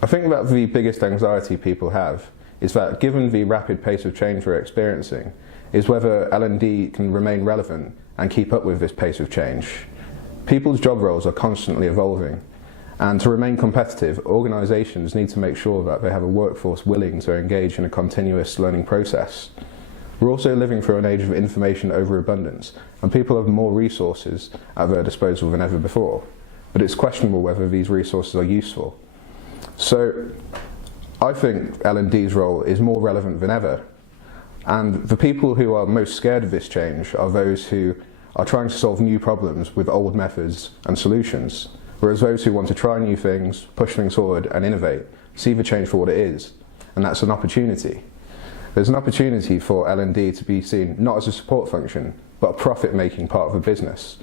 I think that the biggest anxiety people have is that, given the rapid pace of change we're experiencing, is whether L&D can remain relevant and keep up with this pace of change. People's job roles are constantly evolving, and to remain competitive, organisations need to make sure that they have a workforce willing to engage in a continuous learning process. We're also living through an age of information overabundance, and people have more resources at their disposal than ever before, but it's questionable whether these resources are useful. So I think L&D's role is more relevant than ever, and the people who are most scared of this change are those who are trying to solve new problems with old methods and solutions, whereas those who want to try new things, push things forward and innovate see the change for what it is, and that's an opportunity. There's an opportunity for L&D to be seen not as a support function, but a profit-making part of a business.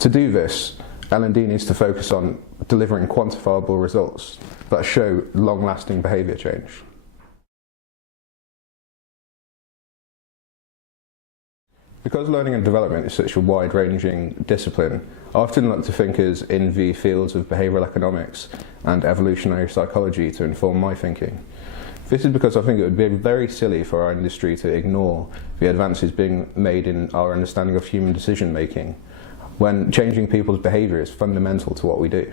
To do this, L&D needs to focus on delivering quantifiable results that show long-lasting behaviour change. Because learning and development is such a wide-ranging discipline, I often look to thinkers in the fields of behavioural economics and evolutionary psychology to inform my thinking. This is because I think it would be very silly for our industry to ignore the advances being made in our understanding of human decision-making, when changing people's behaviour is fundamental to what we do.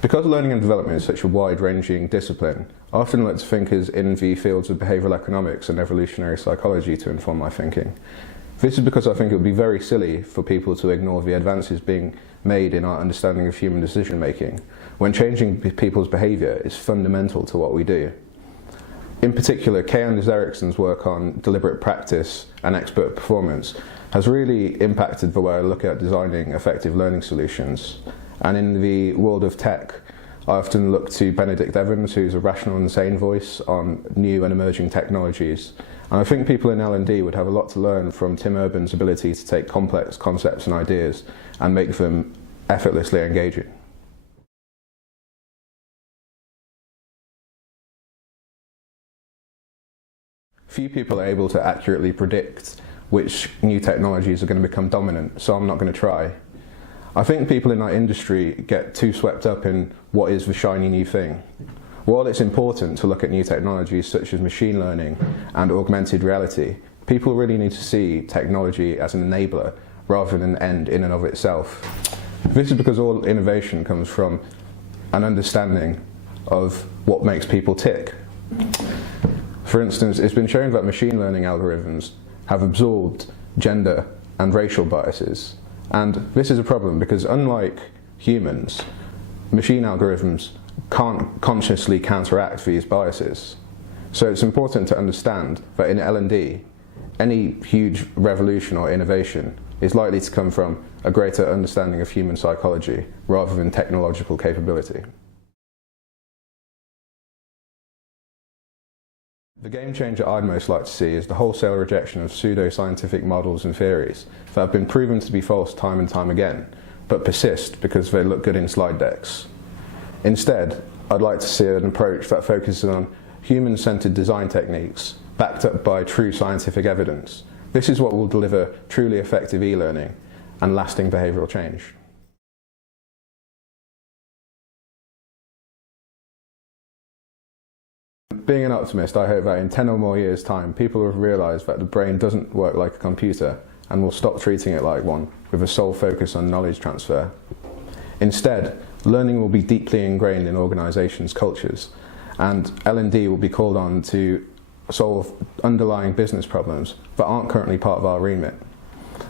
Because learning and development is such a wide-ranging discipline, I often look to thinkers in the fields of behavioural economics and evolutionary psychology to inform my thinking. This is because I think it would be very silly for people to ignore the advances being made in our understanding of human decision-making, when changing people's behaviour is fundamental to what we do. In particular, Kay Anders Eriksson's work on deliberate practice and expert performance has really impacted the way I look at designing effective learning solutions. And in the world of tech, I often look to Benedict Evans, who's a rational and sane voice on new and emerging technologies. And I think people in L&D would have a lot to learn from Tim Urban's ability to take complex concepts and ideas and make them effortlessly engaging. Few people are able to accurately predict which new technologies are going to become dominant, so I'm not going to try. I think people in our industry get too swept up in what is the shiny new thing. While it's important to look at new technologies such as machine learning and augmented reality, people really need to see technology as an enabler rather than an end in and of itself. This is because all innovation comes from an understanding of what makes people tick. For instance, it's been shown that machine learning algorithms have absorbed gender and racial biases. And this is a problem because, unlike humans, machine algorithms can't consciously counteract these biases. So it's important to understand that in L&D, any huge revolution or innovation is likely to come from a greater understanding of human psychology rather than technological capability. The game changer I'd most like to see is the wholesale rejection of pseudo-scientific models and theories that have been proven to be false time and time again, but persist because they look good in slide decks. Instead, I'd like to see an approach that focuses on human-centered design techniques backed up by true scientific evidence. This is what will deliver truly effective e-learning and lasting behavioural change. Being an optimist, I hope that in 10 or more years' time, people will realise that the brain doesn't work like a computer and will stop treating it like one, with a sole focus on knowledge transfer. Instead, learning will be deeply ingrained in organisations' cultures, and L&D will be called on to solve underlying business problems that aren't currently part of our remit.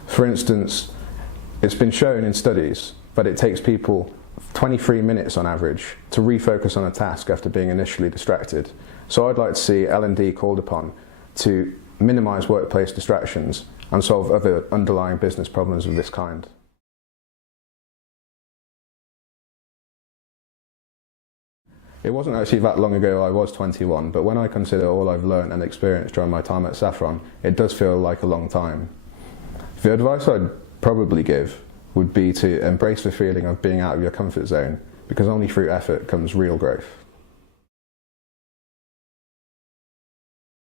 For instance, it's been shown in studies that it takes people 23 minutes on average to refocus on a task after being initially distracted. So I'd like to see L&D called upon to minimise workplace distractions and solve other underlying business problems of this kind. It wasn't actually that long ago I was 21, but when I consider all I've learned and experienced during my time at Saffron, it does feel like a long time. The advice I'd probably give would be to embrace the feeling of being out of your comfort zone, because only through effort comes real growth.